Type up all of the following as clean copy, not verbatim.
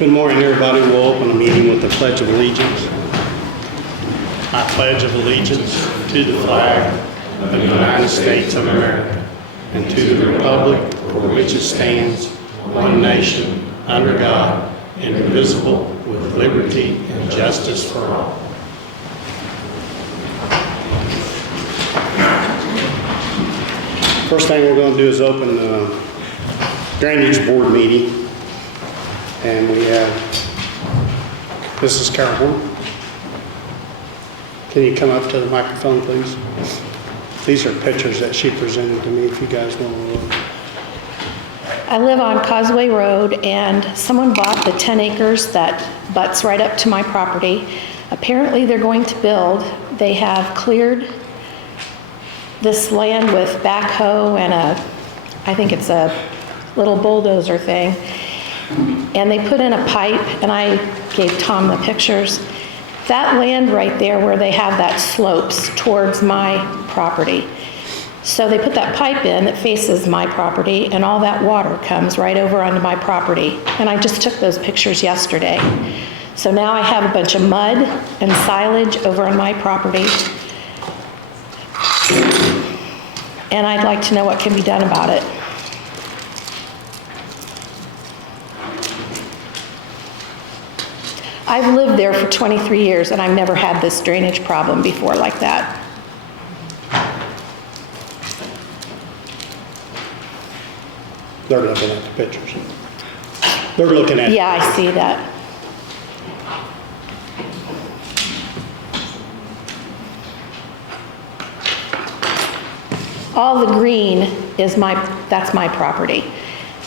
Good morning, everybody. We'll open the meeting with the Pledge of Allegiance. I pledge of allegiance to the flag of the United States of America and to the republic for which it stands, one nation, under God, indivisible, with liberty and justice for all. First thing we're going to do is open the Drainage Board meeting. And we have Mrs. Carol Horn. Can you come up to the microphone, please? These are pictures that she presented to me if you guys want to look. I live on Causeway Road, and someone bought the 10 acres that butts right up to my property. Apparently they're going to build. They have cleared this land with backhoe and I think it's a little bulldozer thing. And they put in a pipe, and I gave Tom the pictures. That land right there where they have that slopes towards my property. So they put that pipe in that faces my property, and all that water comes right over onto my property. And I just took those pictures yesterday. So now I have a bunch of mud and silage over on my property. And I'd like to know what can be done about it. I've lived there for 23 years and I've never had this drainage problem before like that. They're looking at the pictures. They're looking at. Yeah, I see that. All the green is that's my property.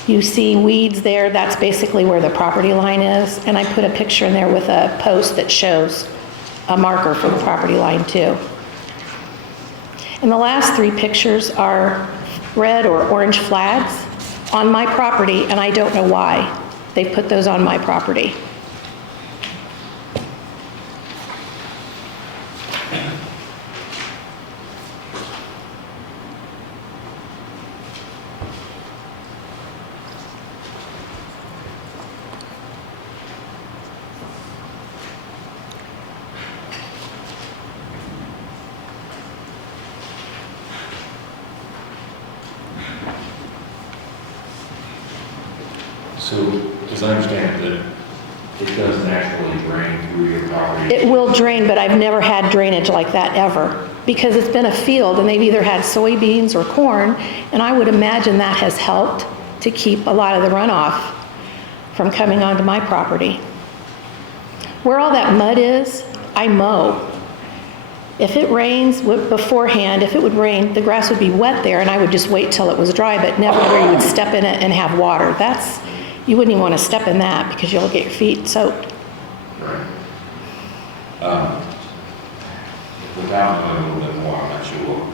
You see weeds there, that's basically where the property line is. And I put a picture in there with a post that shows a marker for the property line too. And the last three pictures are red or orange flags on my property, and I don't know why they put those on my property. So, as I understand it, it doesn't actually drain through your property? It will drain, but I've never had drainage like that ever, because it's been a field and they've either had soybeans or corn, and I would imagine that has helped to keep a lot of the runoff from coming onto my property. Where all that mud is, I mow. If it rains beforehand, if it would rain, the grass would be wet there and I would just wait till it was dry, but never where you would step in it and have water. You wouldn't even want to step in that because you'll get your feet soaked. Right. Without knowing a little bit more, I'm not sure what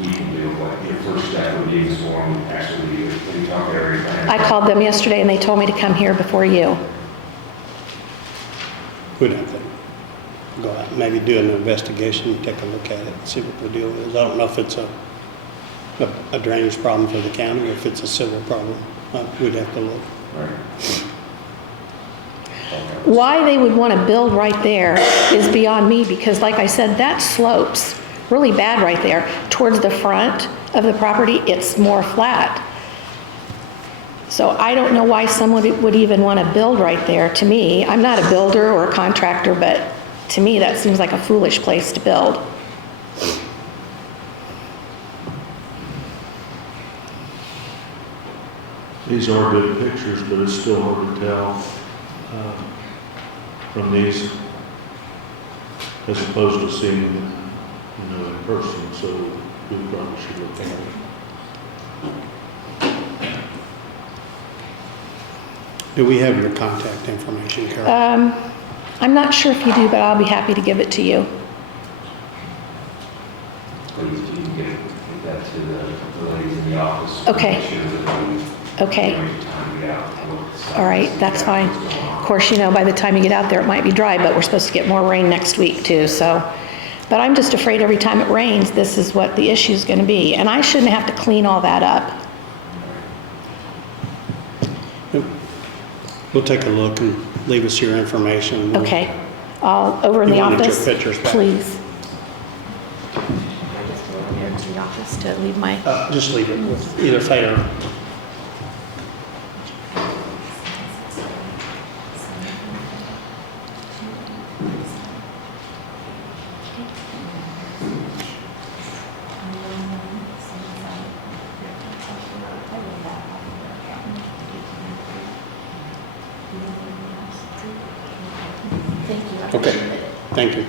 we can do. What your first step would be is for them to actually talk to area planners. I called them yesterday and they told me to come here before you. We'd have to go out and maybe do an investigation, take a look at it, and see what the deal is. I don't know if it's a drainage problem for the county or if it's a civil problem. We'd have to look. Right. Why they would want to build right there is beyond me, because like I said, that slopes really bad right there. Towards the front of the property, it's more flat. So I don't know why someone would even want to build right there. To me, I'm not a builder or a contractor, but to me that seems like a foolish place to build. These are good pictures, but it's still hard to tell from these as opposed to seeing them, in person. So we probably should look at it. Do we have your contact information, Carol? I'm not sure if you do, but I'll be happy to give it to you. Please, you can get that to the ladies in the office. Okay. Make sure that we Okay. arrange a time to get out and look. All right, that's fine. Of course, by the time you get out there, it might be dry, but we're supposed to get more rain next week too, so. But I'm just afraid every time it rains, this is what the issue is going to be. And I shouldn't have to clean all that up. We'll take a look and leave us your information. Okay. Over in You the wanted your office, pictures back. please. Can I just go over here to the office to leave my... Just leave it with either Faye or... Thank you. I Okay, appreciate it. thank you.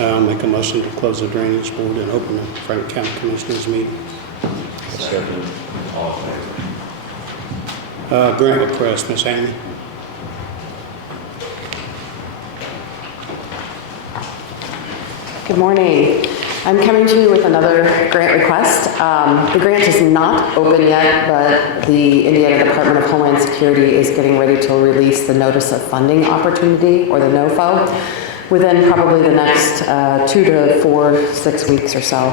I'll make a motion to close the Drainage Board and open the Franklin County Commissioners meeting. Second. All in favor? Grant request, Ms. Amy. Good morning. I'm coming to you with another grant request. The grant is not open yet, but the Indiana Department of Homeland Security is getting ready to release the Notice of Funding Opportunity, or the NOFO, within probably the next 2 to 4, 6 weeks or so.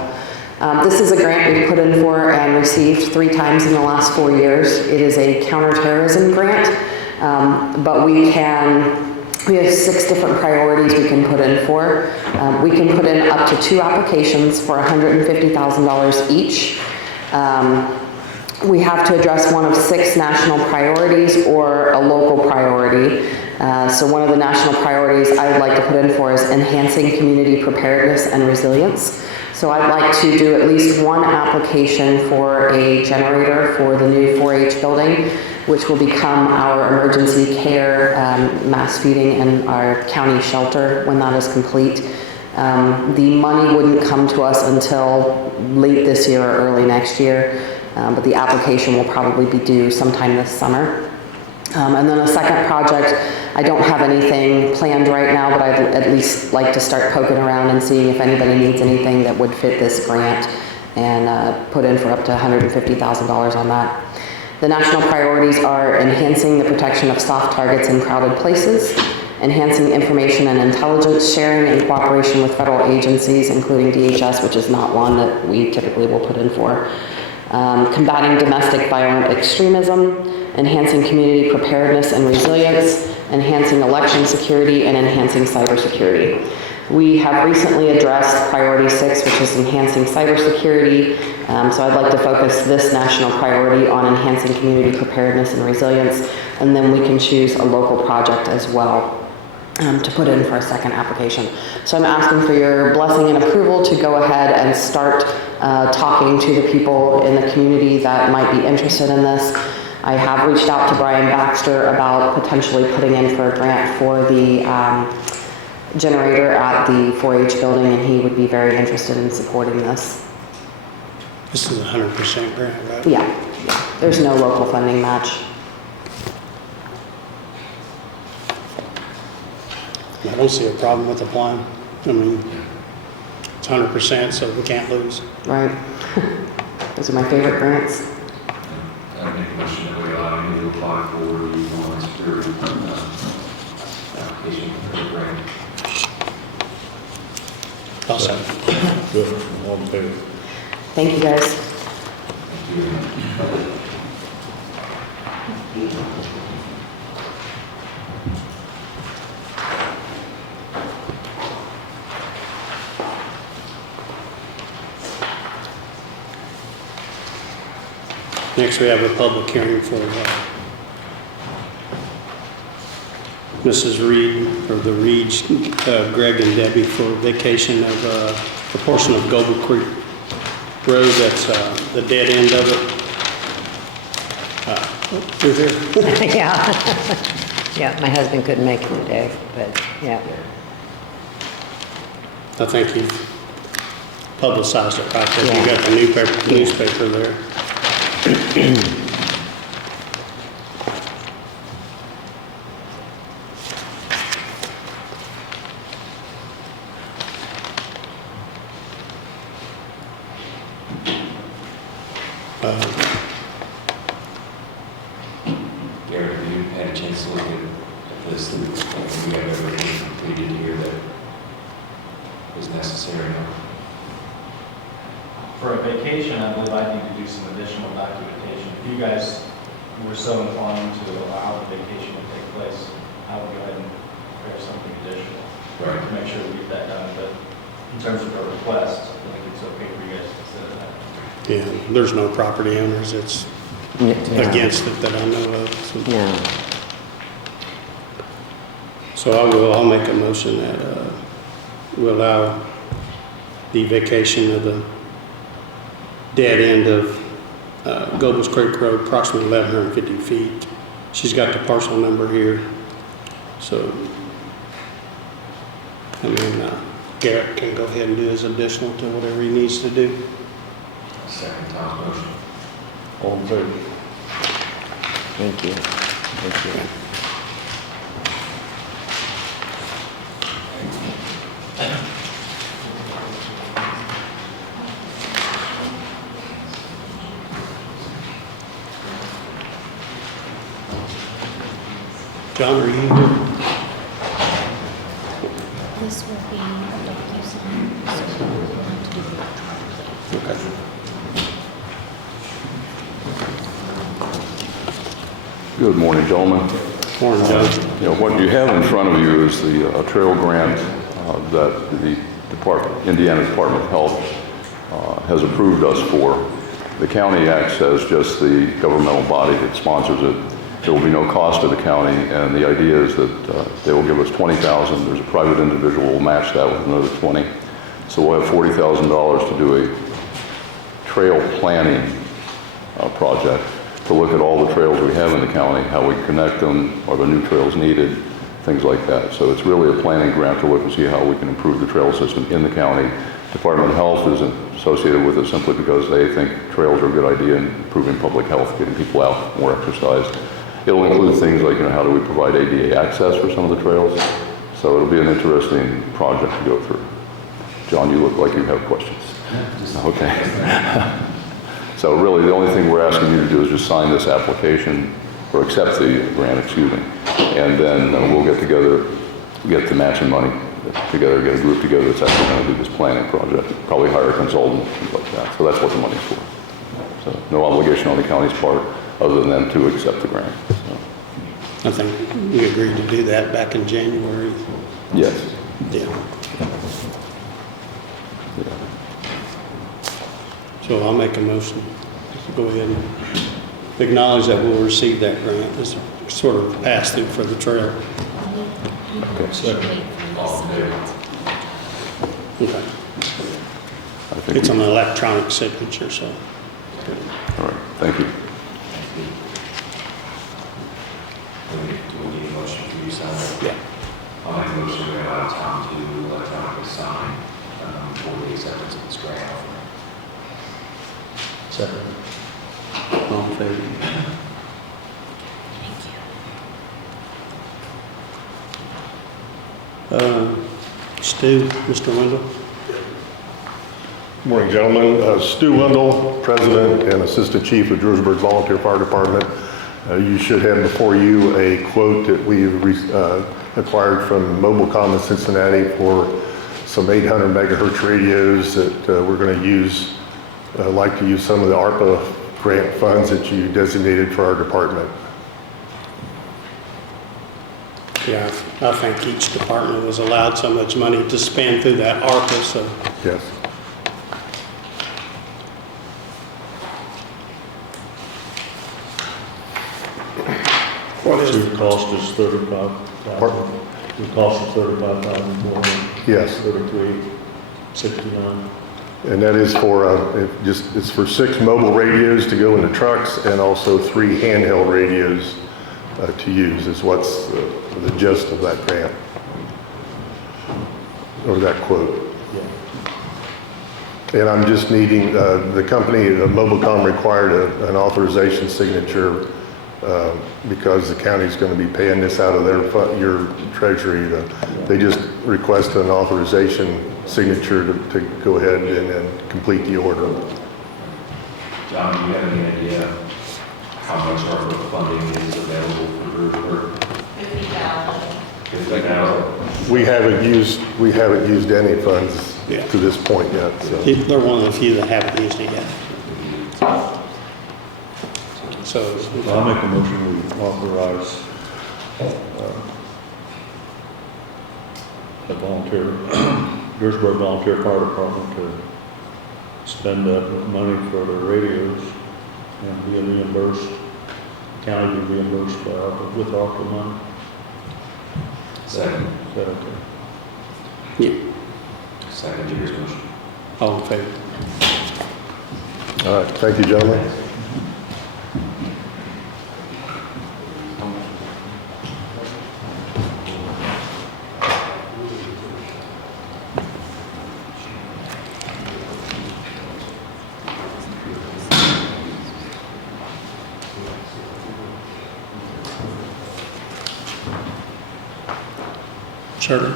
This is a grant we've put in for and received 3 times in the last 4 years. It is a counterterrorism grant, but we have 6 different priorities we can put in for. We can put in up to 2 applications for $150,000 each. We have to address one of 6 national priorities or a local priority. So one of the national priorities I would like to put in for is enhancing community preparedness and resilience. So I'd like to do at least 1 application for a generator for the new 4-H building, which will become our emergency care, mass feeding, and our county shelter when that is complete. The money wouldn't come to us until late this year or early next year, but the application will probably be due sometime this summer. And then a second project, I don't have anything planned right now, but I'd at least like to start poking around and seeing if anybody needs anything that would fit this grant, and put in for up to $150,000 on that. The national priorities are enhancing the protection of soft targets in crowded places, enhancing information and intelligence sharing in cooperation with federal agencies, including DHS, which is not one that we typically will put in for, combating domestic violent extremism, enhancing community preparedness and resilience, enhancing election security, and enhancing cybersecurity. We have recently addressed priority 6, which is enhancing cybersecurity. So I'd like to focus this national priority on enhancing community preparedness and resilience, and then we can choose a local project as well to put in for a second application. So I'm asking for your blessing and approval to go ahead and start talking to the people in the community that might be interested in this. I have reached out to Brian Baxter about potentially putting in for a grant for the generator at the 4-H building, and he would be very interested in supporting this. This is a 100% grant, right? Yeah, there's no local funding match. I don't see a problem with applying. I mean, it's 100%, so we can't lose. Right. Those are my favorite grants. I'd make a motion that we allow you to apply for the Homeland Security application for the grant. I'll second. Good. All in favor? Thank you, guys. Thank you. Next, we have a public hearing for Mrs. Reid, or the Reids, Greg and Debbie, for vacation of a portion of Goble Creek Road. That's the dead end of it. Through here. Yeah. Yeah, my husband couldn't make it today, but yeah. I think you've publicized it right there. You Yeah. got the newspaper there. Gary, have you had a chance to look at this? We have everything completed here that is necessary now? For a vacation, I believe I need to do some additional documentation. If you guys we're so inclined to allow the vacation to take place, I would go ahead and prepare something additional Right. to make sure we get that done. But in terms of a request, I think it's okay for you guys to consider that. Yeah, there's no property owners that's No. against it that I know of. So- No. So I'll make a motion that we allow the vacation of the dead end of Gobles Creek Road, approximately 1,150 feet. She's got the parcel number here. So, and then Garrett can go ahead and do his additional to whatever he needs to do. Second Tom's motion. All in favor? Thank you. Thank you. John, are you here? This will be a DocuSign, so we'll want to do it electronically. Okay. Good morning, gentlemen. Morning, John. You know, what you have in front of you is the trail grant that the Indiana Department of Health has approved us for. The county acts as just the governmental body that sponsors it. There will be no cost to the county, and the idea is that they will give us $20,000. There's a private individual who will match that with another $20,000. So we'll have $40,000 to do a trail planning project, to look at all the trails we have in the county, how we connect them, are there new trails needed, things like that. So it's really a planning grant to look and see how we can improve the trail system in the county. Department of Health isn't associated with it simply because they think trails are a good idea in improving public health, getting people out, more exercise. It'll include things like, you know, how do we provide ADA access for some of the trails? So it'll be an interesting project to go through. John, you look like you have questions. Okay. So really, the only thing we're asking you to do is just sign this application, or accept the grant, excuse me, and then we'll get together, get the matching money together, get a group together that's actually going to do this planning project, probably hire a consultant, things like that. So that's what the money's for. So no obligation on the county's part other than them to accept the grant. So, I think we agreed to do that back in January. yes. Yeah. Yeah. So I'll make a motion. Go ahead and acknowledge that we'll receive that grant as sort of pass-through for the trail. Okay. All in favor? Okay. I think It's we- an electronic signature, so. all right. Thank you. Do we need a motion for you to sign? Yeah. I'll make a motion to allow Tom to electronically sign for the acceptance of this grant offering. Second. All in favor? Stu, Mr. Wendel? Morning, gentlemen. Stu Wendel, President and Assistant Chief of Drewersburg Volunteer Fire Department. You should have before you a quote that we've acquired from Mobilecom in Cincinnati for some 800 megahertz radios that we're going to use, like to use some of the ARPA grant funds that you designated for our department. Yeah, I think each department was allowed so much money to spend through that ARPA, so. Yes. What So is the cost is $35,000. Pardon? The cost is $35,433.69. Yes. And that is for, it's for 6 mobile radios to go in the trucks and also 3 handheld radios to use is what's the gist of that grant, or that quote. Yeah. And I'm just needing, the company, Mobilecom required an authorization signature because the county's going to be paying this out of your treasury. They just requested an authorization signature to go ahead and complete the order. John, do you have any idea how much ARPA funding is available for Drewersburg? $50,000. We haven't used any funds Yeah. to this point yet, so. They're one of the few that haven't used it yet. So, I'll make a motion to authorize the volunteer, Drewersburg Volunteer Fire Department to spend that money for their radios and be reimbursed, county be reimbursed by ARPA, with ARPA money. Second. Is that okay? yeah, Second to your motion. all in favor? All right, thank you, gentlemen. Shirley?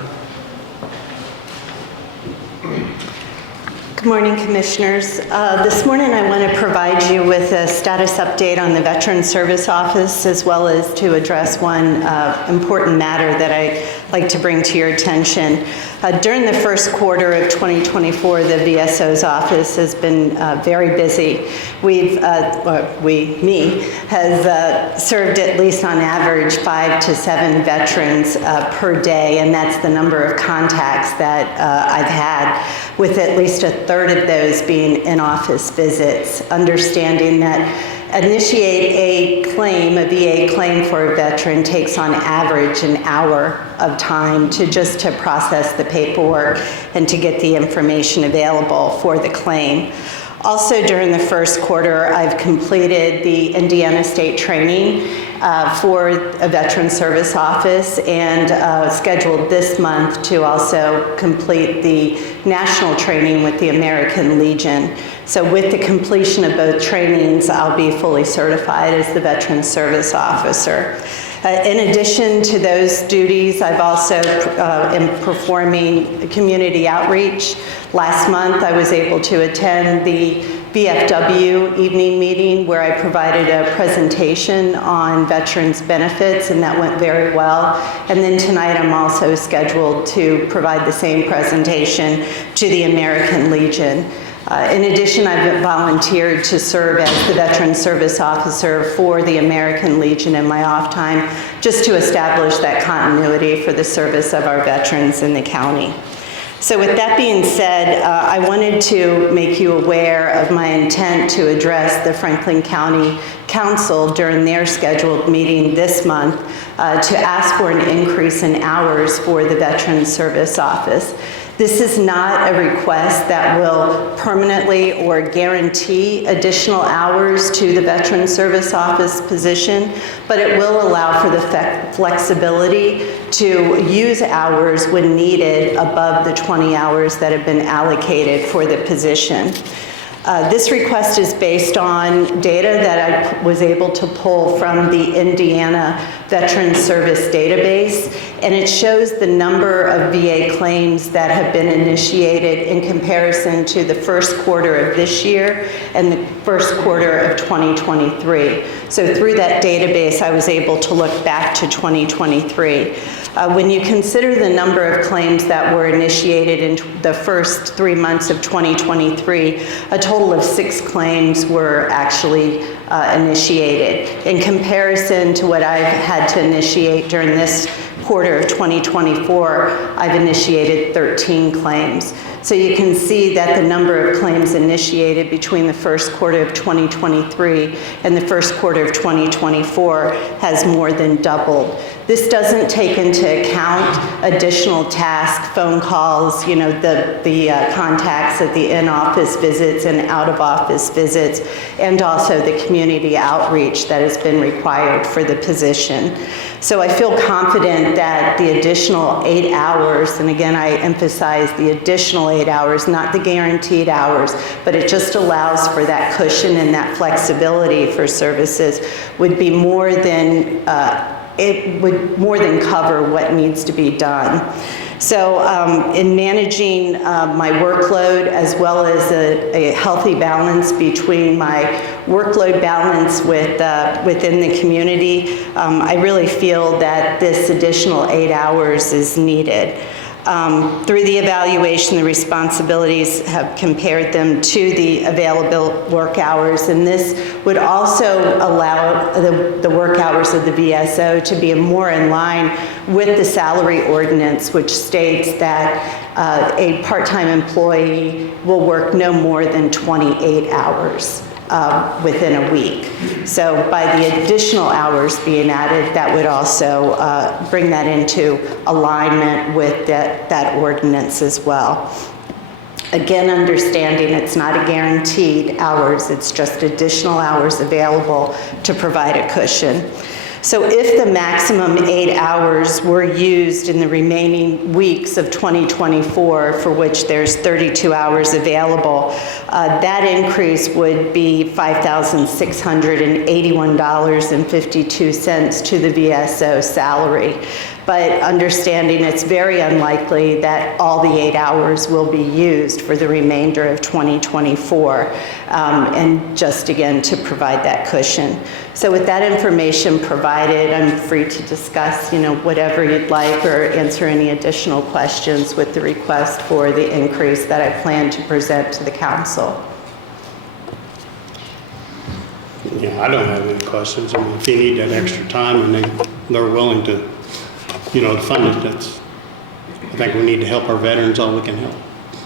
Good morning, Commissioners. This morning I want to provide you with a status update on the Veterans Service Office, as well as to address one important matter that I'd like to bring to your attention. During the first quarter of 2024, the VSO's office has been very busy. Has served at least on average 5 to 7 veterans per day, and that's the number of contacts that I've had, with at least a third of those being in-office visits, understanding that initiate a claim, a VA claim for a veteran takes on average an hour of time to process the paperwork and to get the information available for the claim. Also, during the first quarter, I've completed the Indiana State training for a Veteran Service Office, and scheduled this month to also complete the national training with the American Legion. So with the completion of both trainings, I'll be fully certified as the Veteran Service Officer. In addition to those duties, I've also am performing community outreach. Last month, I was able to attend the VFW evening meeting where I provided a presentation on veterans benefits, and that went very well. And then tonight I'm also scheduled to provide the same presentation to the American Legion. In addition, I've volunteered to serve as the Veteran Service Officer for the American Legion in my off time, just to establish that continuity for the service of our veterans in the county. So with that being said, I wanted to make you aware of my intent to address the Franklin County Council during their scheduled meeting this month to ask for an increase in hours for the Veterans Service Office. This is not a request that will permanently or guarantee additional hours to the Veterans Service Office position, but it will allow for the flexibility to use hours when needed above the 20 hours that have been allocated for the position. This request is based on data that I was able to pull from the Indiana Veterans Service database, and it shows the number of VA claims that have been initiated in comparison to the first quarter of this year and the first quarter of 2023. So through that database, I was able to look back to 2023. When you consider the number of claims that were initiated in the first 3 months of 2023, a total of 6 claims were actually initiated. In comparison to what I've had to initiate during this quarter of 2024, I've initiated 13 claims. So you can see that the number of claims initiated between the first quarter of 2023 and the first quarter of 2024 has more than doubled. This doesn't take into account additional tasks, phone calls, the contacts at the in-office visits and out-of-office visits, and also the community outreach that has been required for the position. So I feel confident that the additional 8 hours, and again, I emphasize the additional 8 hours, not the guaranteed hours, but it just allows for that cushion and that flexibility for services, would be more than, it would more than cover what needs to be done. So in managing my workload, as well as a healthy balance between my workload balance within the community, I really feel that this additional 8 hours is needed. Through the evaluation, the responsibilities have compared them to the available work hours, and this would also allow the work hours of the VSO to be more in line with the salary ordinance, which states that a part-time employee will work no more than 28 hours within a week. So by the additional hours being added, that would also bring that into alignment with that ordinance as well. Again, understanding it's not a guaranteed hours, it's just additional hours available to provide a cushion. So if the maximum 8 hours were used in the remaining weeks of 2024, for which there's 32 hours available, that increase would be $5,681.52 to the VSO salary. But understanding it's very unlikely that all the 8 hours will be used for the remainder of 2024, and just again to provide that cushion. So with that information provided, I'm free to discuss, whatever you'd like or answer any additional questions with the request for the increase that I plan to present to the council. Yeah, I don't have any questions. I mean, if you need that extra time and they're willing to, fund it, I think we need to help our veterans all we can help.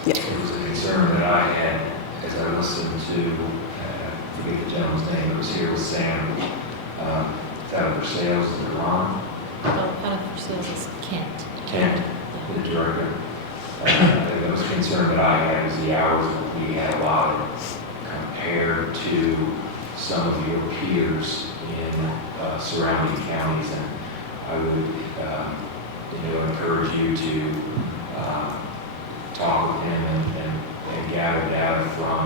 It was a concern that I had as I listened to, I forget the gentleman's name that was here with Sam, out of sales, is it Ron? Out of sales is Kent. Kent, the director. The most concern that I had was the hours that we had allotted compared to some of your peers in surrounding counties, and I would encourage you to talk with him and gather data from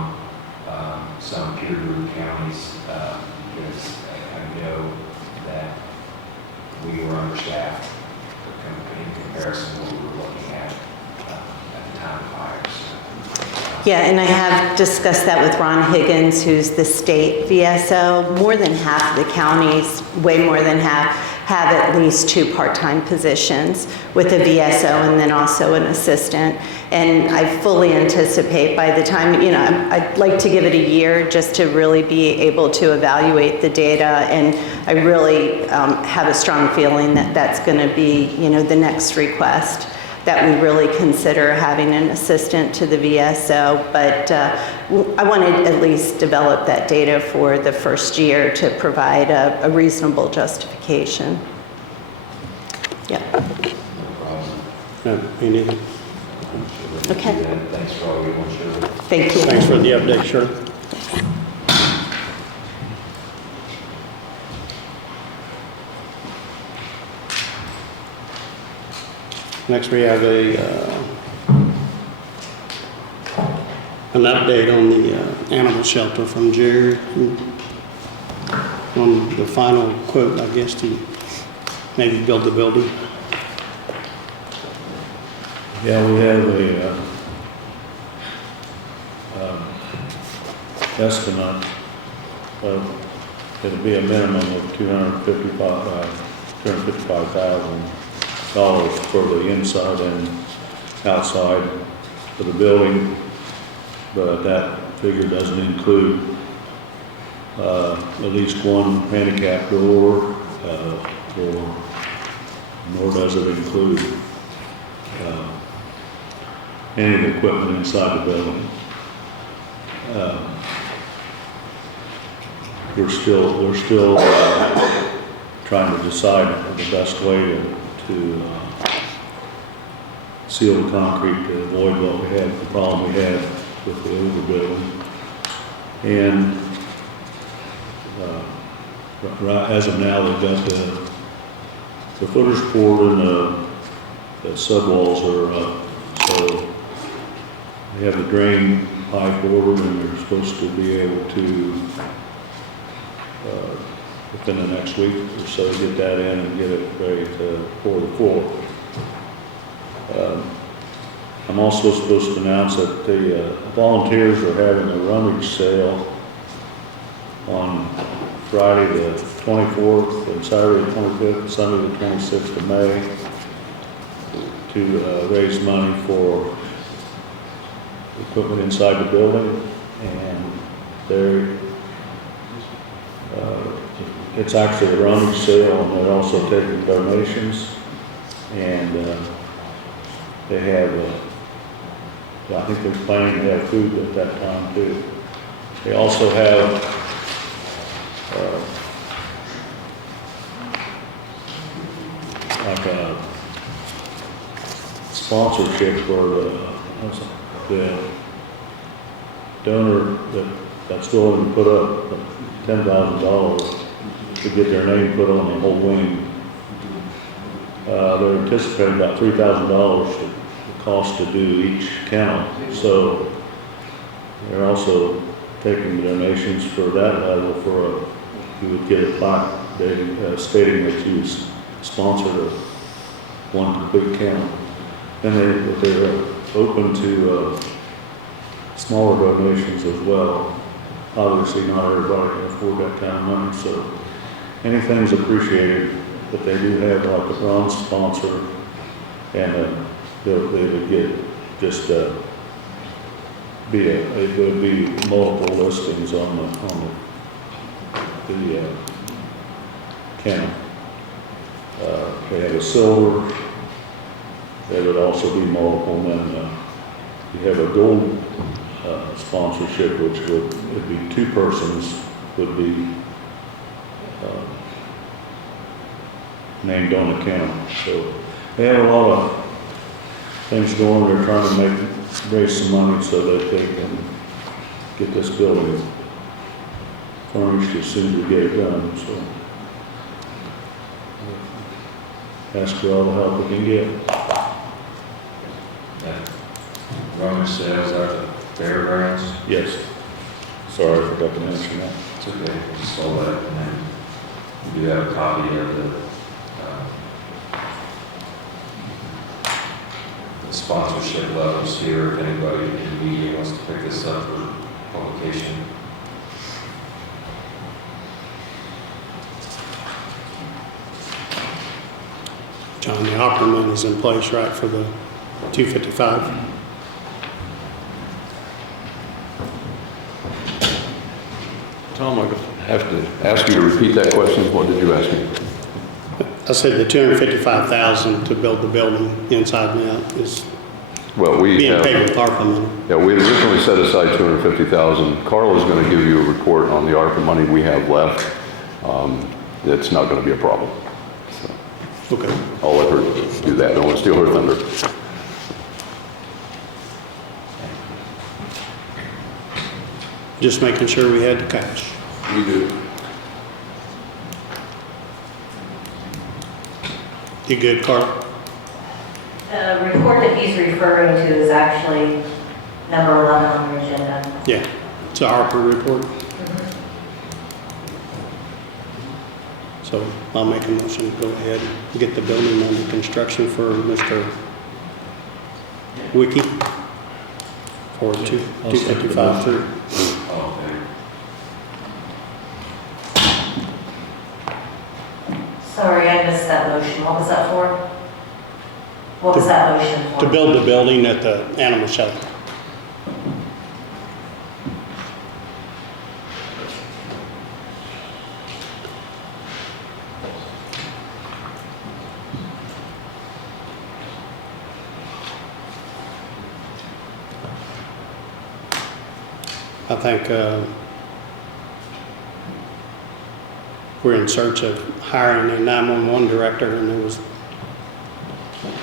some peer group counties, because I know that we were understaffed in comparison to what we were looking at the time of hires. Yeah, and I have discussed that with Ron Higgins, who's the state VSO. More than half of the counties, way more than half, have at least 2 part-time positions with a VSO and then also an assistant. And I fully anticipate by the time, I'd like to give it a year just to really be able to evaluate the data. And I really have a strong feeling that that's going to be, the next request, that we really consider having an assistant to the VSO, but I want to at least develop that data for the first year to provide a reasonable justification. Yeah. No problem. No, me neither. Okay. Thanks for all your work, Shirley. Thank you. Thanks for the update, Shirley. Next, we have an update on the animal shelter from Jerry on the final quote, I guess, to maybe build the building. Yeah, we have a estimate of, it'll be a minimum of $255,000 for the inside and outside of the building, but that figure doesn't include at least one handicap door, nor does it include any of the equipment inside the building. We're still trying to decide the best way to seal the concrete to avoid the problem we had with the overbuilding. And as of now, they've got the footers poured and the subwalls are up. So they have the drain pipe ordered, and they're supposed to be able to, within the next week or so, get that in and get it ready to pour the floor. I'm also supposed to announce that the volunteers are having a rummage sale on Friday the 24th and Saturday the 25th and Sunday the 26th of May to raise money for equipment inside the building, and they're, it's actually a rummage sale, and they're also taking donations, and they have, I think they're planning to have food at that time too. They also have like a sponsorship for the donor that's willing to put up $10,000 to get their name put on the whole wing. They're anticipating about $3,000 to cost to do each kennel. So they're also taking donations for that level for you would get a plaque stating that you sponsored one big kennel. And they're open to smaller donations as well. Obviously not everybody can afford that kind of money, so anything's appreciated, but they do have like a bronze sponsor, and they would get just it would be multiple listings on the kennel. They have a silver. There would also be multiple, and then you have a gold sponsorship, which would be 2 persons would be named on the kennel. So they have a lot of things going. They're trying to raise some money so that they can get this building furnished as soon as we get it done. So ask for all the help we can get. Rummage sales at the fairgrounds? Yes. Sorry, I forgot to mention that. It's okay, just saw that, and then we do have a copy of the sponsorship levels here, if anybody in the media wants to pick this up for publication. John, the ARPA money is in place, right, for the 255? Tom, I have to ask you to repeat that question. What did you ask me? I said the 255,000 to build the building inside and out is Well, we being have, paid with ARPA money. yeah, we had originally set aside $250,000. Carl is going to give you a report on the ARPA money we have left. It's not going to be a problem. So Okay. I'll let her do that. I don't want to steal her thunder. Just making sure we had the cash. We do. You good, Carl? The report that he's referring to is actually number 11 on the agenda. Yeah, it's an ARPA report. So I'll make a motion to go ahead and get the building under construction for Mr. Wiki for 255 through. Okay. Sorry, I missed that motion. What was that for? What was that motion for? To build the building at the animal shelter. I think we're in search of hiring a 911 director, and there was,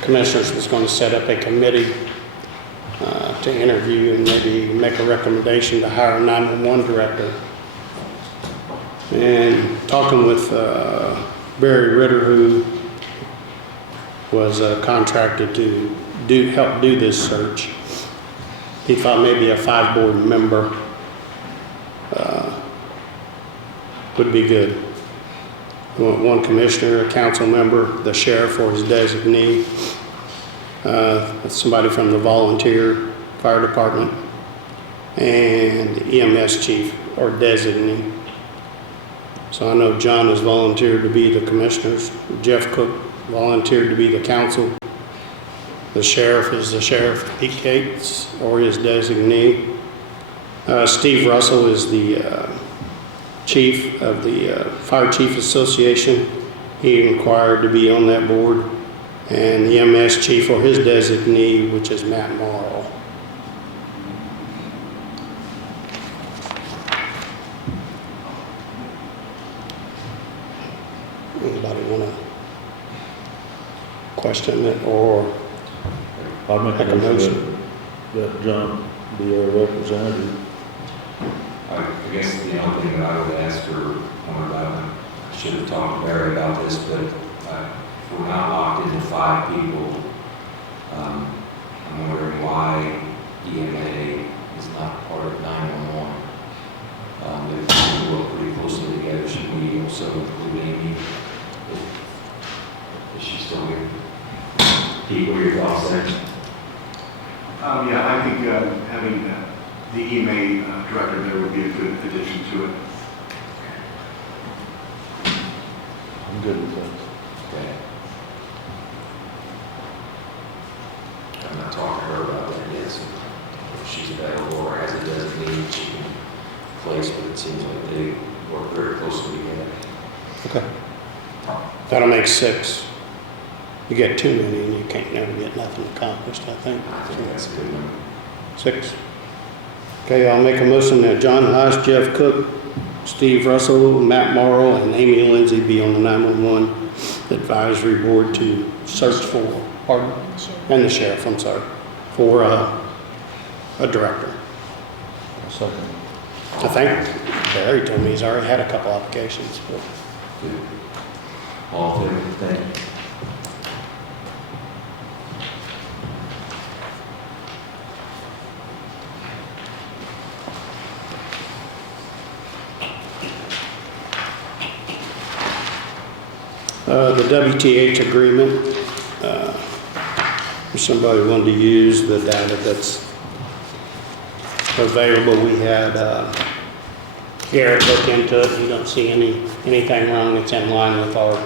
commissioners was going to set up a committee to interview and maybe make a recommendation to hire a 911 director. And talking with Barry Ritter, who was contracted to help do this search, he thought maybe a 5-board member would be good. We want 1 commissioner, a council member, the sheriff or his designee, somebody from the volunteer fire department, and EMS chief or designee. So I know John has volunteered to be the commissioners. Jeff Cook volunteered to be the council. The sheriff is the sheriff, Pete Cates, or his designee. Steve Russell is the chief of the Fire Chief Association. He inquired to be on that board. And the MS chief or his designee, which is Matt Morrow. Anybody want to question it or I'll make make a a motion motion? that John be our representative. I guess the only thing that I would ask her, or I should have talked to Barry about this, but if we're not locked into 5 people, I'm wondering why EMA is not part of 911. They work pretty closely together. Should we also include Amy? Is she still here? Pete, what are your thoughts there? Yeah, I think having the EMA director there would be a good addition to it. I'm good with that. Okay. I'm not talking to her about that yet, so if she's available or has a designee, she can place, but it seems like they work very closely together. Okay. That'll make 6. You get too many and you can't never get nothing accomplished, I think. I think that's a good one. 6. Okay, I'll make a motion that John Heis, Jeff Cook, Steve Russell, Matt Morrow, and Amy Lindsay be on the 911 advisory board to search for, and the sheriff, I'm sorry, for a director. I'll second. I think Barry told me he's already had a couple applications. But Good. All in favor? Thank you. The WTH agreement, if somebody wanted to use the data that's available, we had Garrett look into it. You don't see anything wrong. It's in line with our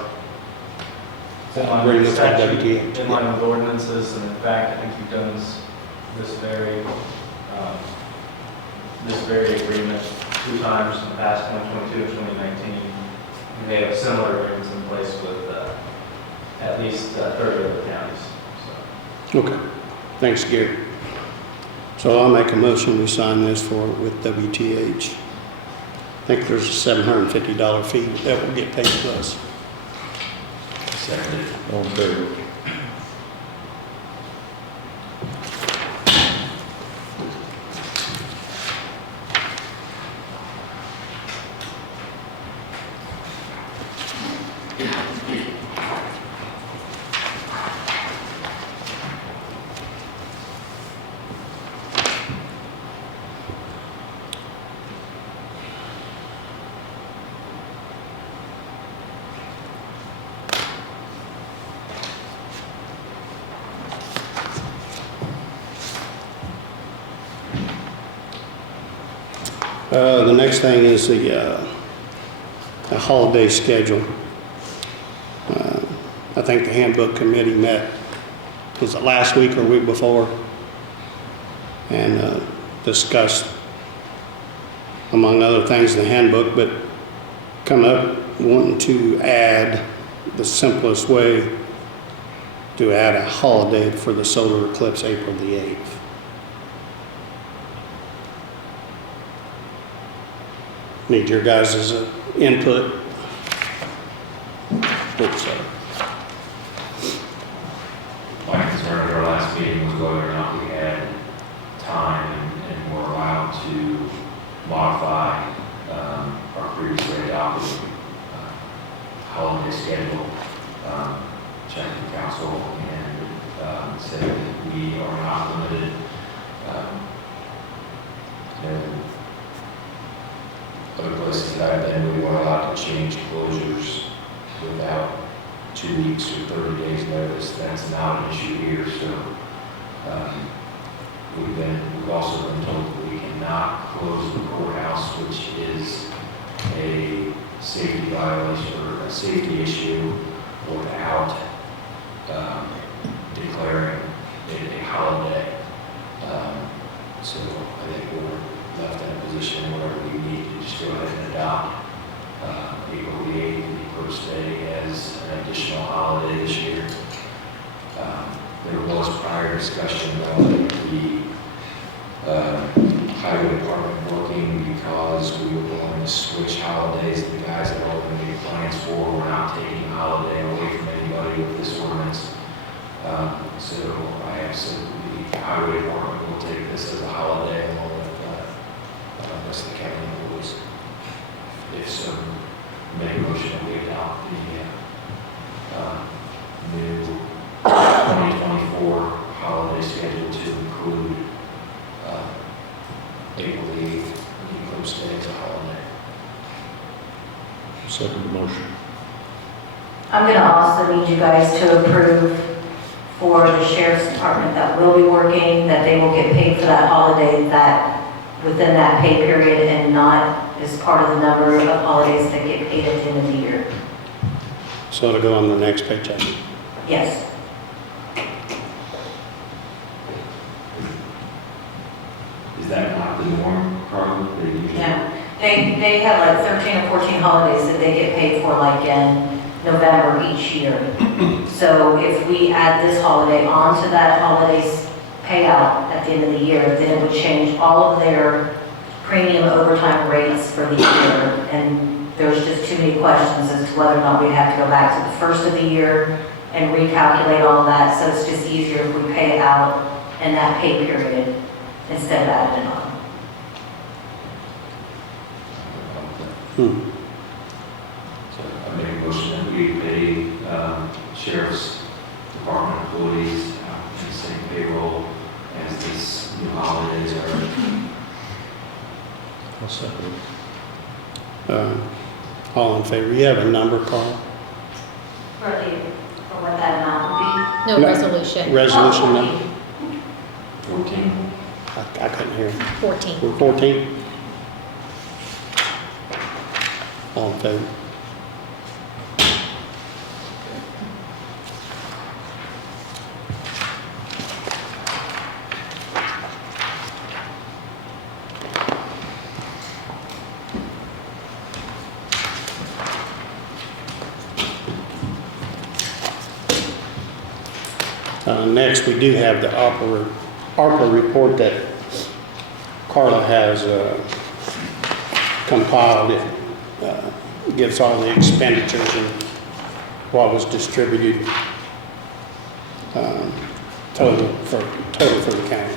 It's in line agreement with with statute, WTH. in line with ordinances, and in fact, I think you've done this very agreement 2 times in the past, 2022 and 2019. And they have similar agreements in place with at least 30 other counties. So. Okay, thanks, Gary. So I'll make a motion, we sign this with WTH. I think there's a $750 fee that will get paid to us. Seconded. All in favor? The next thing is the holiday schedule. I think the handbook committee met, was it last week or week before? And discussed, among other things, the handbook, but come up wanting to add the simplest way to add a holiday for the solar eclipse, April the 8th. Need your guys' input. Oops, sorry. My concern at our last meeting was whether or not we had time and were allowed to modify our previously adopted holiday schedule. Checked with council and said that we are not limited. And other places that I've been, we weren't allowed to change closures without 2 weeks or 30 days notice. That's not an issue here, so we've also been told that we cannot close the courthouse, which is a safety violation or a safety issue, without declaring made it a holiday. So I think we're left in a position where we need to just go ahead and adopt April the 8th, the first day, as an additional holiday this year. There was prior discussion about the highway department working because we were going to switch holidays. The guys that are going to make plans for, we're not taking a holiday away from anybody with this ordinance. So I absolutely, the highway department will take this as a holiday along with the rest of the county employees. If so, make a motion that we adopt the new 2024 holiday schedule to include April the 8th, the first day as a holiday. Second the motion. I'm going to also need you guys to approve for the sheriff's department that will be working, that they will get paid for that holiday that within that pay period and not as part of the number of holidays that get paid at the end of the year. So it'll go on the next paycheck. Yes. Is that not the norm, Carla? They usually- Yeah. They have like 13 or 14 holidays that they get paid for like in November each year. So if we add this holiday onto that holiday's payout at the end of the year, then it would change all of their premium overtime rates for the year. And there's just too many questions as to whether or not we have to go back to the first of the year and recalculate all that. So it's just easier if we pay it out in that pay period instead of adding it on. So I make a motion that we pay sheriff's department employees the same payroll as this new holidays are. I'll second it. All in favor? You have a number, Carl? For what that amount would No No. resolution. Resolution number? 14. I couldn't hear. 14. We're 14? All in favor? Next, we do have the ARPA report that Carla has compiled. It gives all the expenditures and what was distributed total for the county.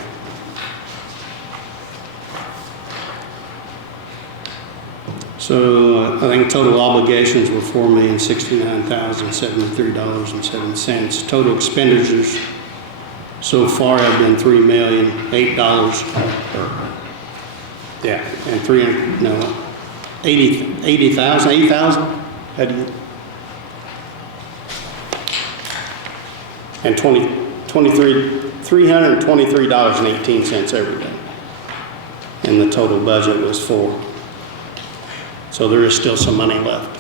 So I think total obligations were $4,069,073.07. Total expenditures so far have been $3,008. Yeah, and 80,000. How do you? And $323.18 every day. And the total budget was $4. So there is still some money left.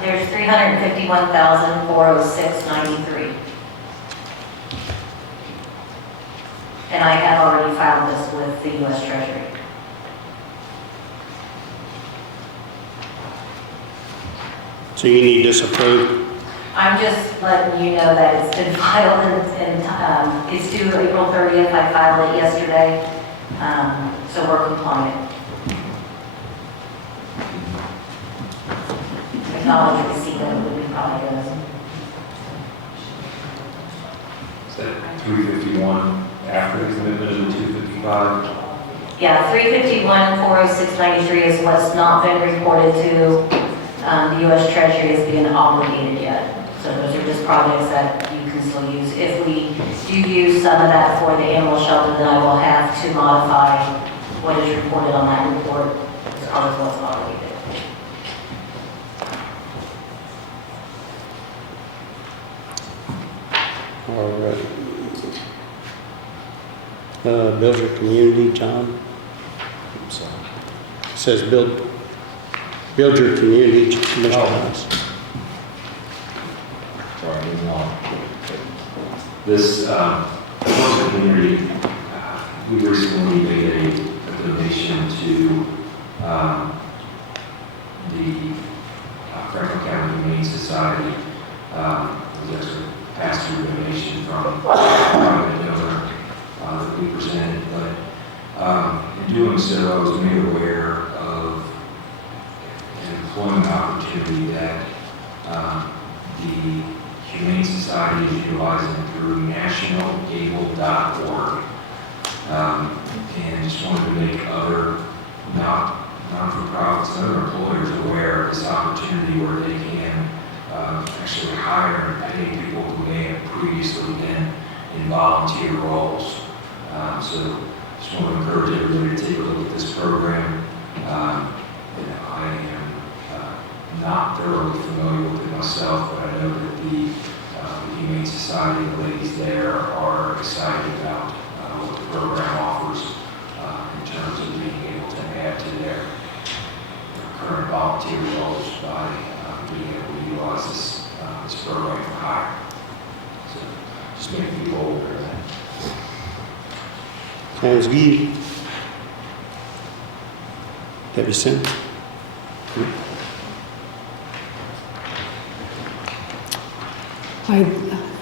There's $351,406.93. And I have already filed this with the U.S. Treasury. So you need this approved. I'm just letting you know that it's been filed and it's due April 30th. I filed it yesterday, so we're compliant. Acknowledge receipt of it would be probably good. Is that 351 after the commitment of the 255? Yeah, 351,406.93 is what's not been reported to the U.S. Treasury as being obligated yet. So those are just projects that you can still use. If we do use some of that for the animal shelter, then I will have to modify what is reported on that report as part of what's obligated. All right. Build your community, John. So, It says build your community, Mr. Heis. sorry, moving on. This First community, we recently made a donation to the Franklin County Humane Society. There's a pass-through donation from a private donor that we presented, but in doing so, I was made aware of an employment opportunity that the Humane Society is utilizing through nationalable.org. And just wanted to make other non-for-profits and other employers aware of this opportunity where they can actually hire and pay people who may have previously been in volunteer roles. So just want to encourage everybody to take a look at this program. I am not thoroughly familiar with it myself, but I know that the Humane Society, the ladies there are excited about what the program offers in terms of being able to add to their current volunteer roles by being able to utilize this program for hire. So just make people aware of that. Sounds good. Deputy Sintz.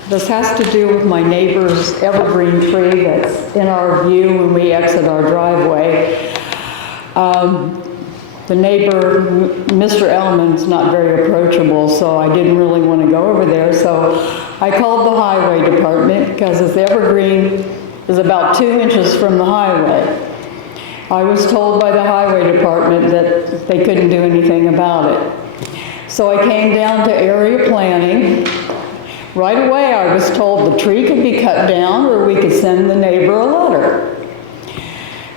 This has to do with my neighbor's evergreen tree that's in our view when we exit our driveway. The neighbor, Mr. Ellman's not very approachable, so I didn't really want to go over there. So I called the highway department because this evergreen is about 2 inches from the highway. I was told by the highway department that they couldn't do anything about it. So I came down to area planning. Right away, I was told the tree could be cut down or we could send the neighbor a letter.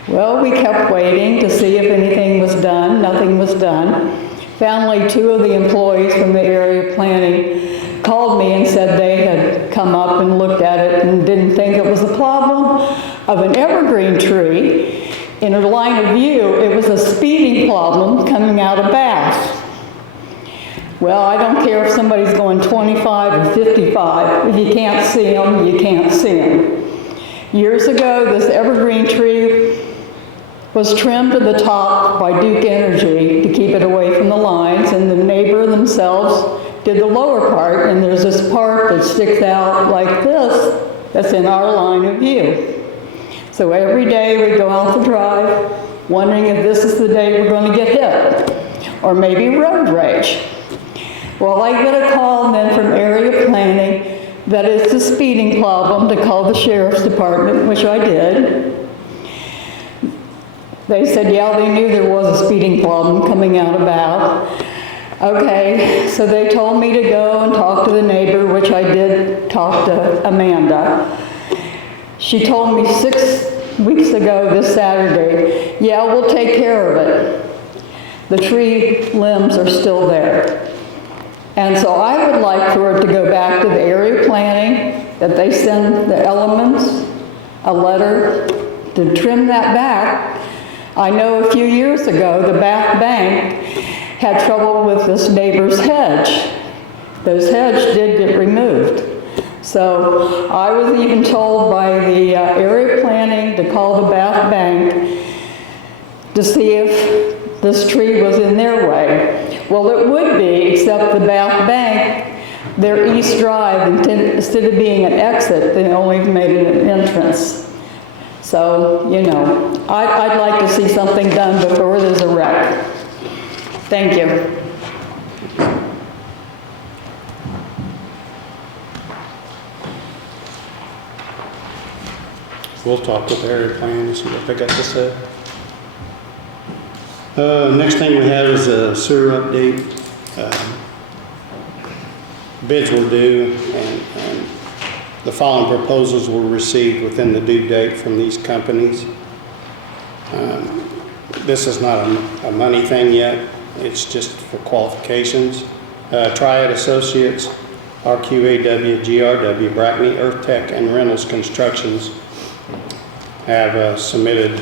Well, we kept waiting to see if anything was done. Nothing was done. Finally, 2 of the employees from the area planning called me and said they had come up and looked at it and didn't think it was a problem of an evergreen tree. In a line of view, it was a speeding problem coming out of Bath. Well, I don't care if somebody's going 25 or 55. If you can't see them, you can't see them. Years ago, this evergreen tree was trimmed to the top by Duke Energy to keep it away from the lines, and the neighbor themselves did the lower part, and there's this part that sticks out like this that's in our line of view. So every day we go out the drive wondering if this is the day we're going to get hit, or maybe road rage. Well, I get a call then from area planning that it's a speeding problem to call the sheriff's department, which I did. They said, yeah, they knew there was a speeding problem coming out of Bath. Okay, so they told me to go and talk to the neighbor, which I did talk to Amanda. She told me 6 weeks ago this Saturday, yeah, we'll take care of it. The tree limbs are still there. And so I would like for it to go back to the area planning, that they send the elements a letter to trim that back. I know a few years ago, the Bath Bank had trouble with this neighbor's hedge. Those hedges did get removed. So I was even told by the area planning to call the Bath Bank to see if this tree was in their way. Well, it would be, except the Bath Bank, their east drive, instead of being an exit, they only made it an entrance. So, you know, I'd like to see something done before there's a wreck. Thank you. We'll talk with the area plan and see what they got to say. Next thing we have is a sewer update. Bids were due, and the following proposals were received within the due date from these companies. This is not a money thing yet. It's just for qualifications. Triad Associates, RQAW, GRW, Brackney, Earth Tech, and Reynolds Constructions have submitted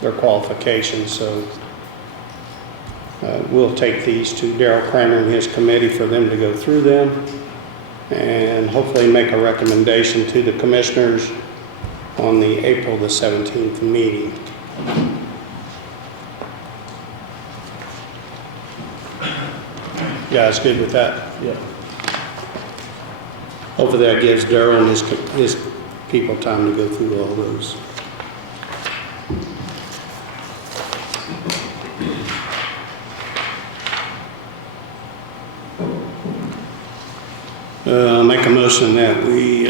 their qualifications, so we'll take these to Darrell Kramer and his committee for them to go through them and hopefully make a recommendation to the commissioners on the April the 17th meeting. You guys good with that? Yeah. Hopefully that gives Darrell and his people time to go through all those. Make a motion that we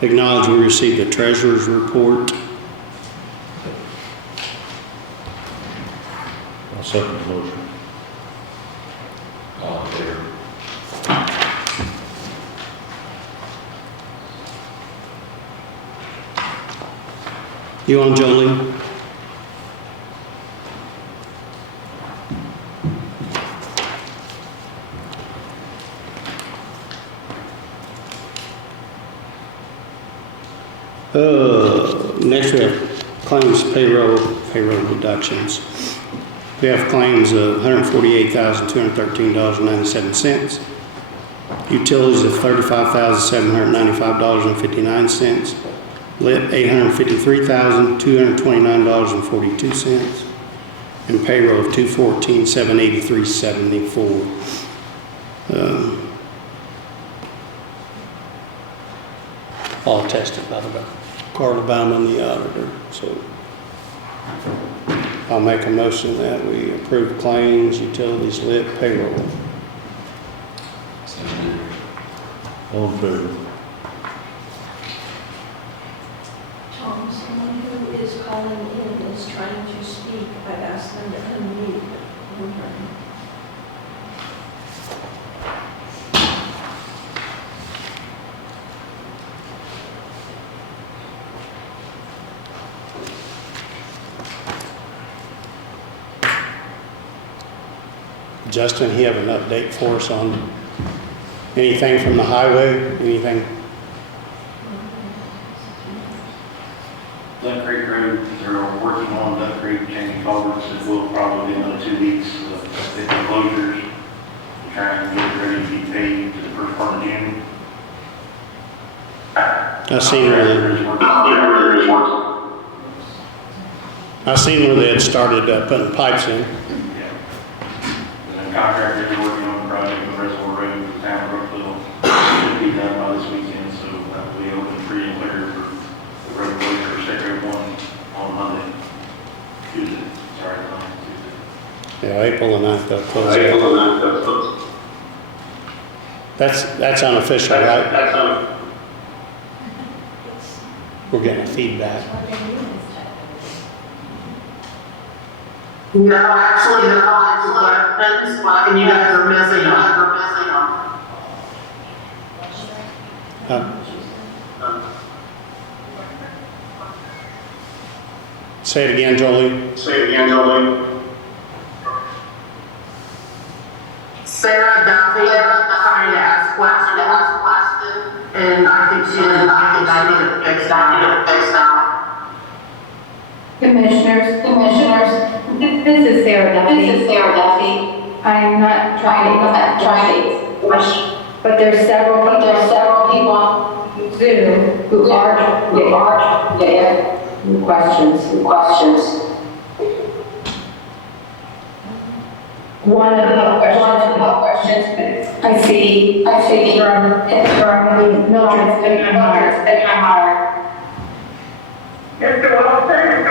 acknowledge we received the treasurer's report. I'll second the motion. All in favor? You on, Jolie? Next we have claims payroll deductions. We have claims of $148,213.97. Utilities of $35,795.59. Lit $853,229.42. And payroll of $214,783.74. All attested by the Carla Bauman, the auditor. So I'll make a motion that we approve claims, utilities, lit, payroll. All in favor? Tom, someone who is calling in is trying to speak. I've asked them to unmute. Justin, you have an update for us on anything from the highway? Anything? Duck Creek Road, they're working on Duck Creek, changing culverts. It will probably be another 2 weeks of closures. Trying to get it ready to be paid to the first part of June. I seen where they had started putting pipes in. And then contractors are working on the project with Reservoir Road, the town of Brookville. Should be done by this weekend, so that will be open free and clear for the road closure for State Road 1 on Monday. Tuesday, sorry, not Tuesday. Yeah, April the 9th, they'll close it. That's unofficial, right? We're getting feedback. No, actually, they're calling to weapons, and you guys are missing them. Say it again, Jolie. Sarah Duffy trying to ask questions, and I think she didn't, I need to fix that. Commissioners, this is Sarah Duffy. I'm not trying to push, but there's several people on Zoom who are questions. One of the questions I see from Mildred Spinheimer. Mr. Wilson?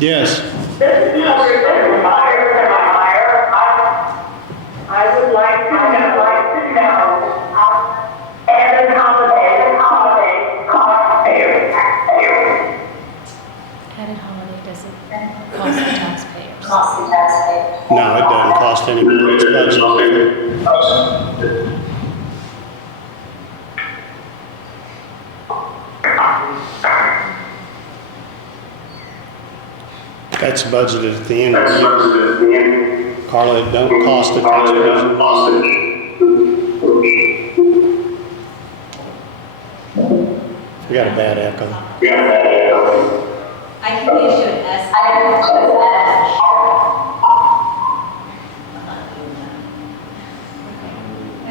Yes. This is Mildred Spinheimer. I would like to know, added holiday cost taxpayers. Added holiday doesn't cost the taxpayers. No, it doesn't cost anybody. It's budgeted. That's budgeted at the end of the year. Carla, it don't cost the taxpayers. We got a bad echo. I can issue an S.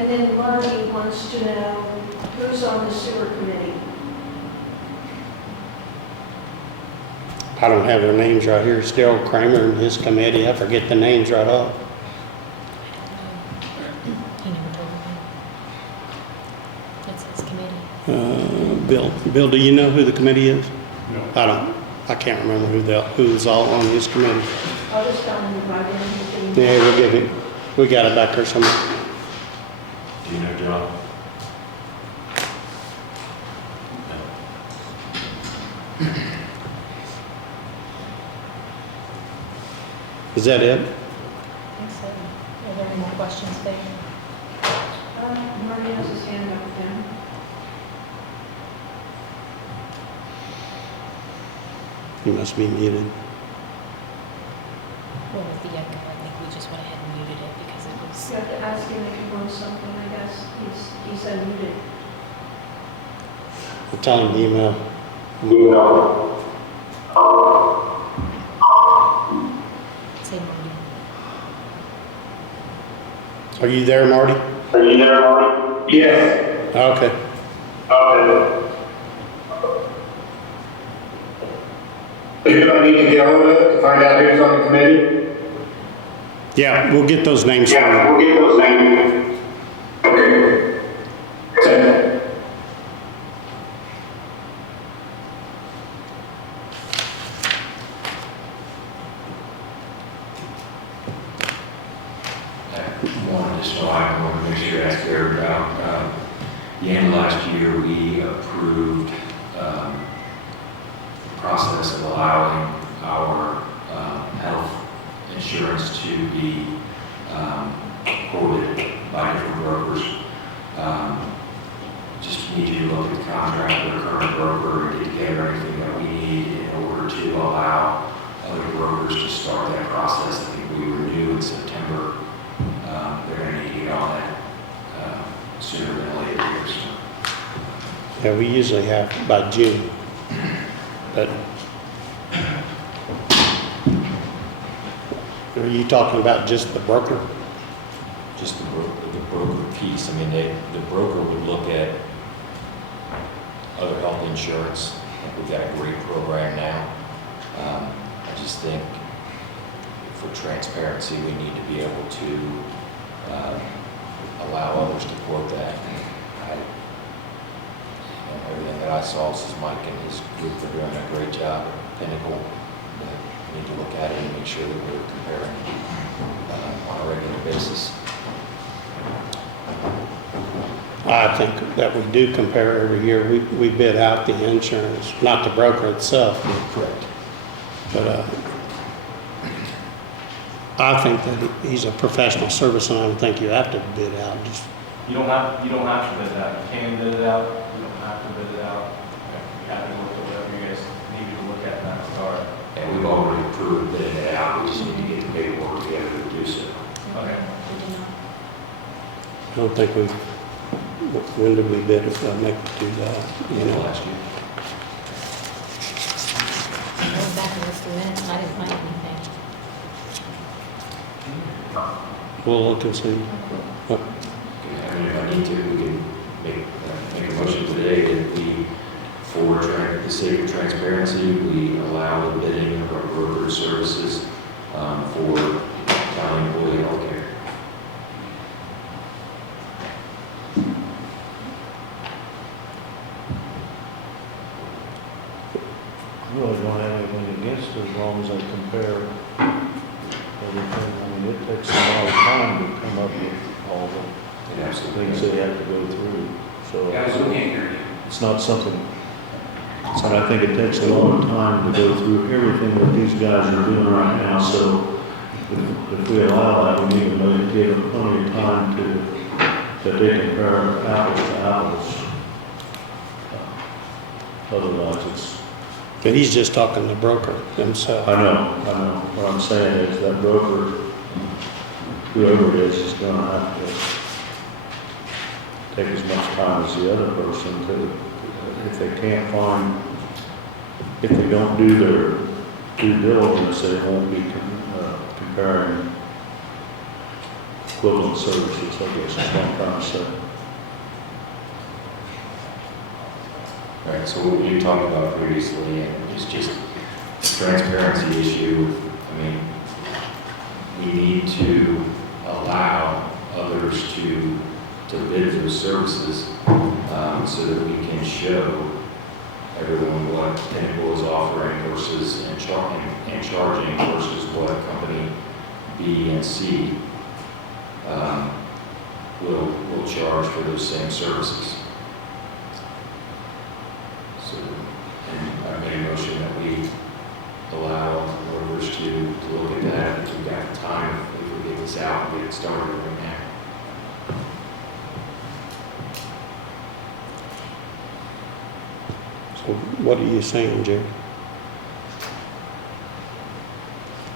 And then Marty wants to know who's on the sewer committee. I don't have their names right here. It's Daryl Kramer and his committee. I forget the names right off. That's his committee. Bill, do you know who the committee is? No. I can't remember who's all on his committee. I'll just tell him about him. Yeah, we'll give him. We got it back there somewhere. Do you know John? Is that it? I think so. Are there any more questions there? Marty has his hand up again. He must be muted. Well, with the echo, I think we just went ahead and muted it because it was. You have to ask him if he wants something, I guess. He's unmuted. I'll tell him to email. Say Marty. Are you there, Marty? Are you there, Marty? Yes. Okay. Okay. Who do I need to get hold of to find out who's on the committee? Yeah, we'll get those names for you. Yeah, we'll get those names. Okay. One additional item I want to make sure I ask there about. The end of last year, we approved the process of allowing our health insurance to be quoted by different brokers. Just need you to look at the contract with our current broker and get together anything that we need in order to allow other brokers to start that process. I think we renew in September. They're going to need to get on that sooner than later here. So. Yeah, we usually have by June. But are you talking about just the broker? Just the broker piece. I mean, the broker would look at other health insurance. I think we've got a great program now. I just think for transparency, we need to be able to allow others to quote that. Everything that I saw says Mike and his group are doing a great job at Pinnacle. We need to look at it and make sure that we're comparing on a regular basis. I think that we do compare every year. We bid out the insurance, not the broker itself. Correct. But I think that he's a professional service, and I don't think you have to bid out. Just You don't have to bid it out. You can bid it out. You don't have to bid it out. You have to look at whatever you guys need to look at in that regard. And we've already approved bidding it out. We just need to get the paperwork together to do so. Okay. I don't think we've. When did we bid it? Make it do that. You know, Last year. I went back and looked through minutes and I didn't find anything. we'll look and see. What? I mean, if I need to, we can make a motion today that we, for the sake of transparency, we allow the bidding of our broker services for county employee health care. I really don't have anything against it as long as they compare everything. I mean, it takes a lot of time to come up with all the things they have to go through. So it's not something, and I think it takes a long time to go through everything that these guys are doing right now. So if we allow that, we need to give them plenty of time that they compare apples to apples. Otherwise, it's. But he's just talking to the broker himself. I know. What I'm saying is that broker, whoever it is going to have to take as much time as the other person to, if they can't find, if they don't do their due diligence, they won't be comparing equivalent services, I guess is what I'm trying to say. All right, so what we talked about previously, and it's just a transparency issue. I mean, we need to allow others to bid those services so that we can show everyone what Pinnacle is offering versus and charging versus what company B and C will charge for those same services. So, and I made a motion that we allow voters to look at that, if we've got time, if we get this out and get it started right now. So what are you saying, Jerry?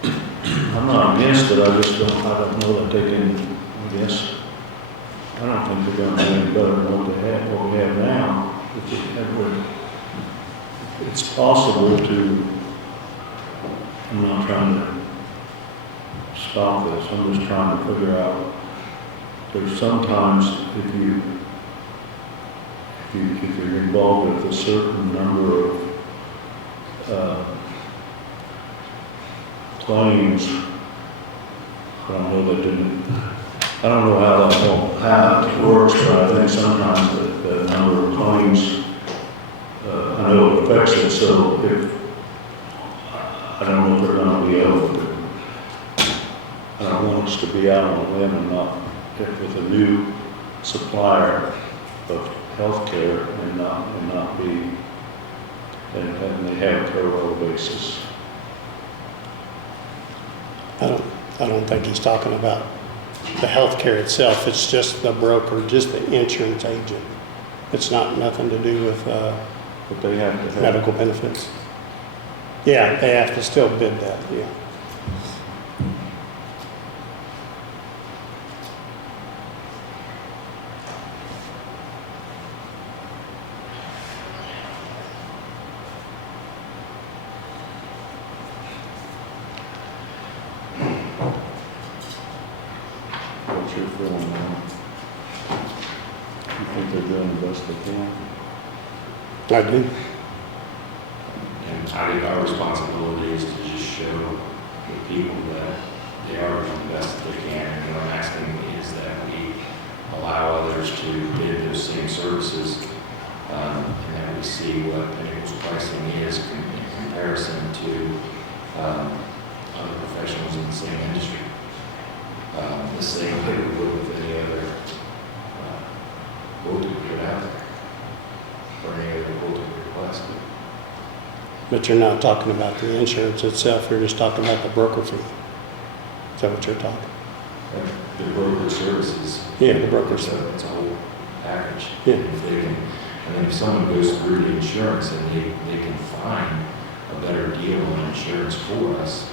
I'm not against it, I don't know that they can, I guess, I don't think they're gonna do any better than what we have now. It's possible to, I'm not trying to stop this, I'm just trying to figure out, there's sometimes if you're involved with a certain number of claims, I don't know how it works, but I think sometimes the number of claims, I know it affects it, so if, I don't know if they're gonna be able to, I don't want us to be out on a limb and not, with a new supplier of healthcare and not be, and they have a parallel basis. I don't think he's talking about the healthcare itself. It's just the broker, just the insurance agent. It's not nothing to do with But they have to have medical benefits. Yeah, they have to still bid that, yeah. What's your feeling now? You think they're doing the best they can? I do. And I think our responsibility is to just show the people that they are doing the best that they can. And what I'm asking is that we allow others to bid those same services, and that we see what Pinnacle's pricing is in comparison to other professionals in the same industry. The same way we would with any other quote that we put out there, or any other quote that we request. But you're not talking about the insurance itself, you're just talking about the broker fee. Is that what you're talking? The broker services. Yeah, the broker It's service. a whole package. Yeah. If they can, and then if someone goes through the insurance and they can find a better deal on insurance for us,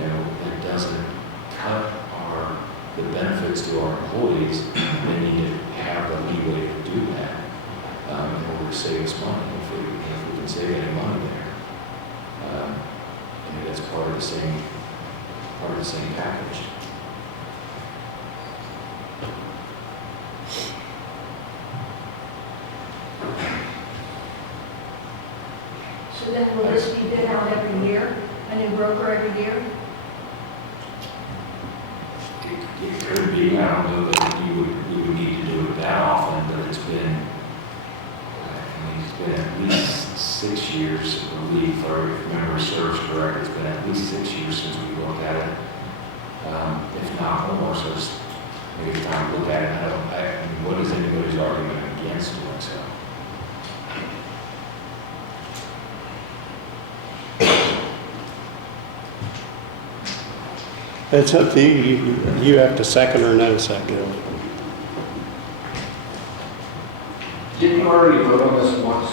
that doesn't cut the benefits to our employees, they need to have the leeway to do that in order to save us money. If we can save any money there, that's part of the same package. So then will this be bid out every year, a new broker every year? It could be, I don't know that we would need to do it that often, but it's been at least 6 years, I believe, if memory serves correct, it's been at least 6 years since we looked at it. If not more, so it's maybe it's time to look at it. I mean, what is anybody's argument against doing so? It's up to you. You have to second or no second. Didn't you already vote on this once?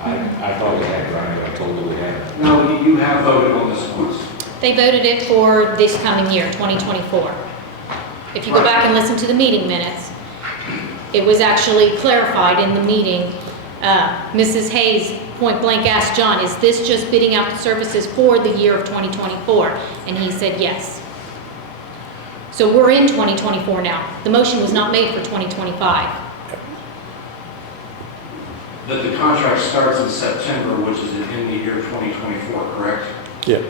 I thought we had, right? I told you we had. No, you have voted on this once. They voted it for this coming year, 2024. If you go back and listen to the meeting minutes, it was actually clarified in the meeting. Mrs. Heis point blank asked John, is this just bidding out the services for the year of 2024? And he said yes. So we're in 2024 now. The motion was not made for 2025. But the contract starts in September, which is in the year 2024, correct? Yeah.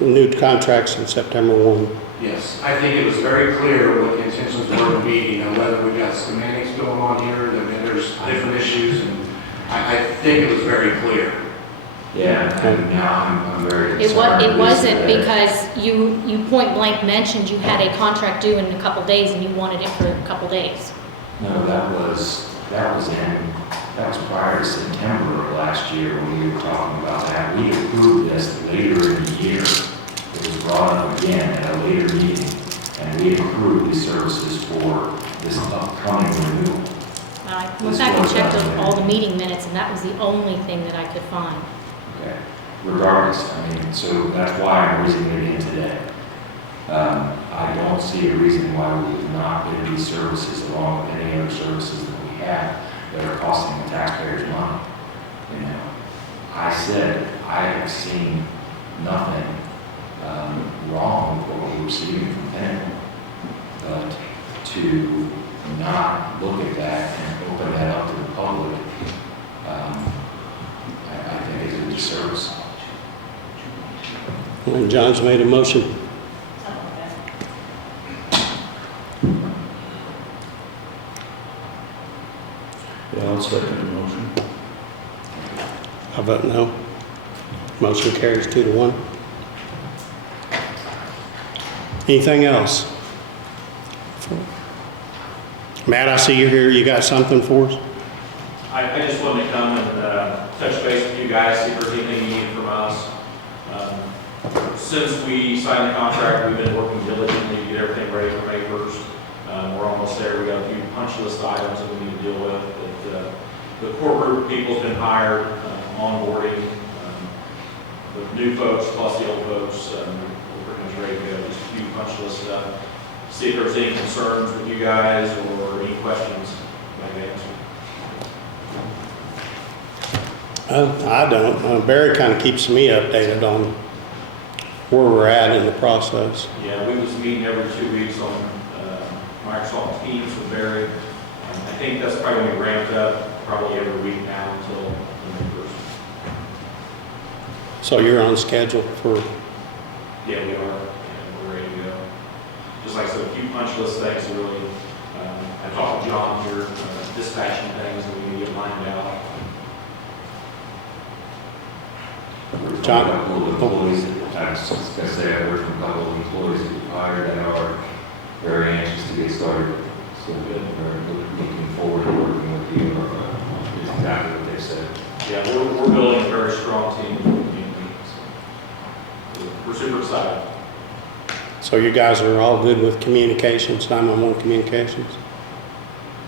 New contracts in September 1. Yes. I think it was very clear what the intentions were of the meeting, and whether we've got semantics going on here, I mean, there's different issues, and I think it was very clear. Yeah, and now I'm very It concerned. wasn't because you point blank mentioned you had a contract due in a couple days and you wanted it for a couple days. No, that was prior to September of last year when we were talking about that. We approved this later in the year. It was brought up again at a later meeting, and we approved the services for this upcoming renewal. I went back and checked all the meeting minutes and that was the only thing that I could find. Okay. Regardless, I mean, so that's why I'm raising it again today. I don't see a reason why we would not get these services along with any other services that we have that are costing the taxpayers money. You know, I said I have seen nothing wrong with what we're receiving from them, but to not look at that and open that up to the public, I think it's a disservice. And John's made a motion. Yeah, I'll second the motion. I vote no. Motion carries 2-1. Anything else? Matt, I see you're here. You got something for us? I just wanted to come and touch base with you guys, see if there's anything you need from us. Since we signed the contract, we've been working diligently to get everything ready for May 1st. We're almost there. We got a few punch list items that we need to deal with. But, the core group of people has been hired, onboarding, the new folks plus the old folks. We're pretty much ready to go. Just a few punch list stuff. See if there's any concerns with you guys or any questions I can answer. I don't. Barry kind of keeps me updated on where we're at in the process. Yeah, we was meeting every 2 weeks on Microsoft Teams with Barry. I think that's probably going to be ramped up probably every week now until May 1st. So you're on schedule for, Yeah, we are. And we're ready to go. Just like I said, a few punch list things really. I talked to John here, dispatching things that we need to get lined out. John? A couple of employees, I was just going to say, I heard from a couple of employees that you hired that are very anxious to get started. So they're looking forward to working with you. Is exactly what they said. Yeah, we're building a very strong team for the community. So we're super excited. so you guys are all good with communications, 911 communications?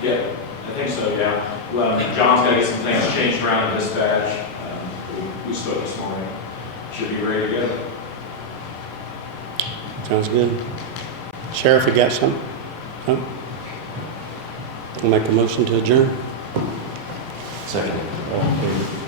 Yeah, I think so, yeah. Well, John's got to get some things changed around in dispatch. We spoke this morning. Should be ready to go. Sounds good. Sheriff, you got something? Huh? I'll make a motion to adjourn. Second. All in favor?